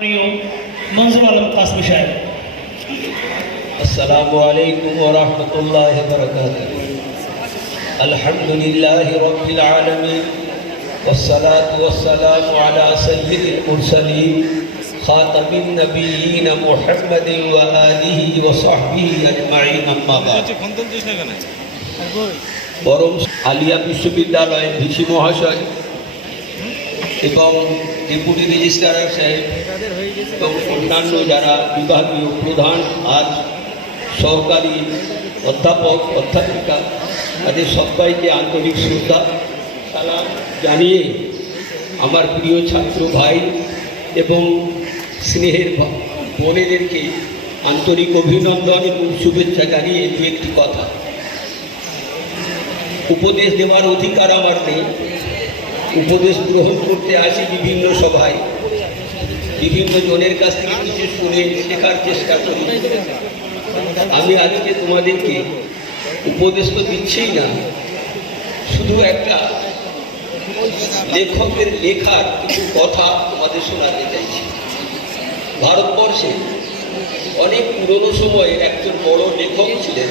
मंजूर आलम कासमी साहब। अस्सलामु अलैकुम व रहमतुल्लाहि व बरकातुहू। अल्हम्दुलिल्लाहि रब्बिल आलमीन वस्सलातु वस्सलामु अला सय्यिदिल मुरसलीन खातमिन नबिय्यीन मुहम्मदिन व आलिहि व सहबिहि अजमाइन अम्मा बाद। বরং আলিয়া বিশ্ববিদ্যালয়ের ভিসি মহাশয় এবং ডেপুটি রেজিস্ট্রার সাহেব এবং অন্যান্য যারা বিভাগীয় প্রধান আর সহকারী অধ্যাপক অধ্যাপিকা তাদের সবাইকে আন্তরিক শ্রদ্ধা সালাম জানিয়ে আমার প্রিয় ছাত্র ভাই এবং স্নেহের বোনেদেরকে আন্তরিক অভিনন্দন এবং শুভেচ্ছা জানিয়ে দু একটি কথা। উপদেশ দেওয়ার অধিকার আমার নেই, উপদেশ গ্রহণ করতে আসি বিভিন্ন সভায়, বিভিন্ন জনের কাছ থেকে কিছু শুনে শেখার চেষ্টা করি। আমি আজকে তোমাদেরকে উপদেশ তো দিচ্ছিই না, শুধু একটা লেখকের লেখার কিছু কথা তোমাদের শোনাতে চাইছি। ভারতবর্ষে অনেক পুরনো সময়ে একজন বড় লেখক ছিলেন,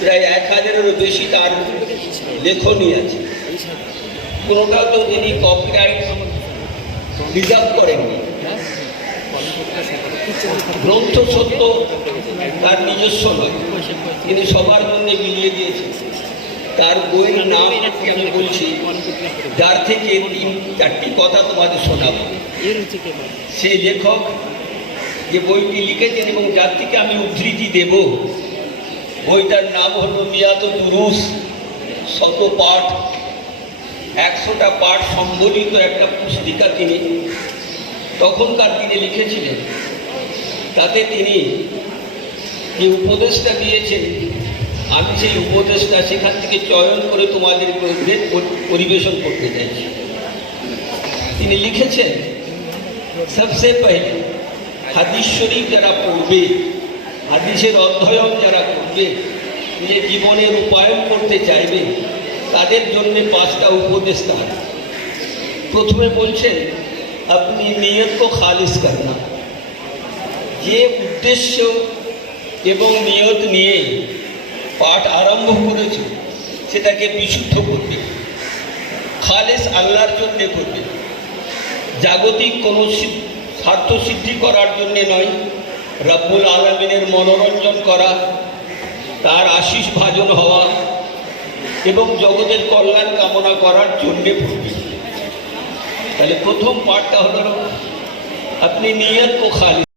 প্রায় 1000-এরও বেশি তার লেখনী আছে। কোনোটাও তো তিনি কপিরাইট রিজার্ভ করেননি। গ্রন্থ সত্য তার নিজস্ব নয়, তিনি সবার জন্য মিলিয়ে দিয়েছেন। তার বইয়ের নাম আমি বলছি, যার থেকে 3-4টি কথা তোমাদের শোনাব। সেই লেখক যে বইটি লিখেছেন এবং যার থেকে আমি উদ্ধৃতি দেব, বইটার নাম হলো মিয়াতুদ দুরুস, শত পাঠ, 100টা পাঠ সম্বলিত একটা পুস্তিকা তিনি তখনকার দিনে লিখেছিলেন। তাতে তিনি যে উপদেশটা দিয়েছেন, আমি সেই উপদেশটা সেখান থেকে চয়ন করে তোমাদের পরিবেশন করতে চাইছি। তিনি লিখেছেন, সবসে পহলে হাদিস শরীফ যারা পড়বে, হাদিসের অধ্যয়ন যারা করবে, যে জীবনে রূপায়ণ করতে চাইবে, তাদের জন্য 5টা উপদেশ তার। প্রথমে বলছেন, আপনি নিয়তকে খালিস করনা। যে উদ্দেশ্য এবং নিয়ত নিয়ে পাঠ আরম্ভ করেছে সেটাকে বিশুদ্ধ করবে, খালিস আল্লাহর জন্য করবে, জাগতিক কোনো স্বার্থ সিদ্ধি করার জন্যে নয়, রব্বুল আলামিনের মনোরঞ্জন করা, তার আশিস ভাজন হওয়া এবং জগতের কল্যাণ কামনা করার জন্যে পড়বে। তাহলে প্রথম পাঠটা হলো আপনি নিয়ত কো খালি